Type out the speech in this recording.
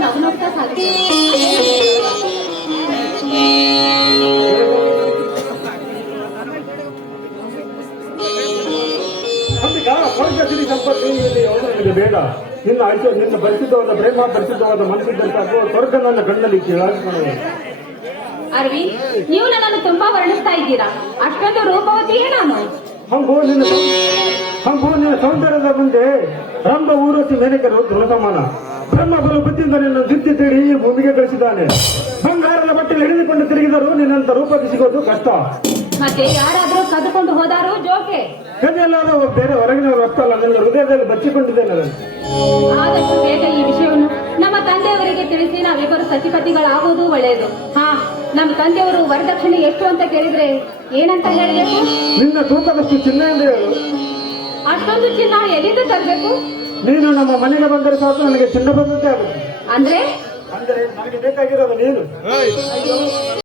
ನಾವು ನೋಡ್ತಾ ಸಾಧ್ಯ ಸಂಪತ್ತು ಇಲ್ಲಿ ಯಾವುದು ನನಗೆ ಬೇಡ. ನಿನ್ನ ಆಯ್ತು ನಿನ್ನ ಪ್ರೇಮ ಮನಸ್ಸಿದ್ದಂತ ಸ್ವರ್ಗ ನನ್ನ ಕಣ್ಣಲ್ಲಿ ಕೀಳಾಗಿಕೊಳ್ಳುವುದು ಅರವಿಂದ್ ನೀವು ನನ್ನನ್ನು ತುಂಬಾ ವರ್ಣಿಸ್ತಾ ಇದ್ದೀರಾ. ಅಷ್ಟೊಂದು ರೂಪವತಿಯೇ ನಾನು. ಹಂಗೋ ನಿನ್ನ ಹಂಗೋ ನಿನ್ನ ಸೌಂದರ್ಯದ ಮುಂದೆ ರಂಭ ಊರತಿ ಮೇನಕರು ಧ್ರುವಸಮಾನ ಬ್ರಹ್ಮ ಬಲು ಬುದ್ಧಿಯಿಂದ ನಿನ್ನ ದೃಪ್ತಿ ತಿಳಿ ಈ ಭೂಮಿಗೆ ಕಳಿಸಿದ್ದಾನೆ ಬಂಗಾರದ ಬಟ್ಟೆ ಹಿಡಿದುಕೊಂಡು ತಿರುಗಿದರು ನಿನ್ನಂತ ರೂಪಕ್ಕೆ ಸಿಗೋದು ಕಷ್ಟ. ಮತ್ತೆ ಯಾರಾದ್ರೂ ಕದ್ದುಕೊಂಡು ಹೋದಾರು ಜೋಕೆ? ಕದೆಯಲ್ಲಾದ ಬೇರೆ ಹೊರಗಿನವರು ಅಷ್ಟಲ್ಲ ನನ್ನ ಹೃದಯದಲ್ಲಿ ಬಚ್ಚಿಕೊಂಡಿದ್ದೇನೆ ನಾನು. ಆದಷ್ಟು ಬೇಗ ಈ ವಿಷಯವನ್ನು ನಮ್ಮ ತಂದೆಯವರಿಗೆ ತಿಳಿಸಿ ನಾವಿಬ್ಬರು ಸತಿಪತಿಗಳಾಗುವುದು ಒಳ್ಳೆಯದು. ಹಾ ನಮ್ಮ ತಂದೆಯವರು ವರದಕ್ಷಿಣೆ ಎಷ್ಟು ಅಂತ ಕೇಳಿದ್ರೆ ಏನಂತ ಹೇಳಬೇಕು ನಿನ್ನ ತೂಕದಷ್ಟು ಚಿನ್ನ ಎಂದು ಹೇಳು. ಅಷ್ಟೊಂದು ಚಿನ್ನ ಎಲ್ಲಿಂದ ತರಬೇಕು? ನೀನು ನಮ್ಮ ಮನೆಗೆ ಬಂದರೆ ಸಾಕು ನನಗೆ ಚಿನ್ನ ಬಂದಂತೆ ಆಗುತ್ತೆ. ಅಂದ್ರೆ? ಅಂದ್ರೆ ನನಗೆ ಬೇಕಾಗಿರೋದು ನೀನು.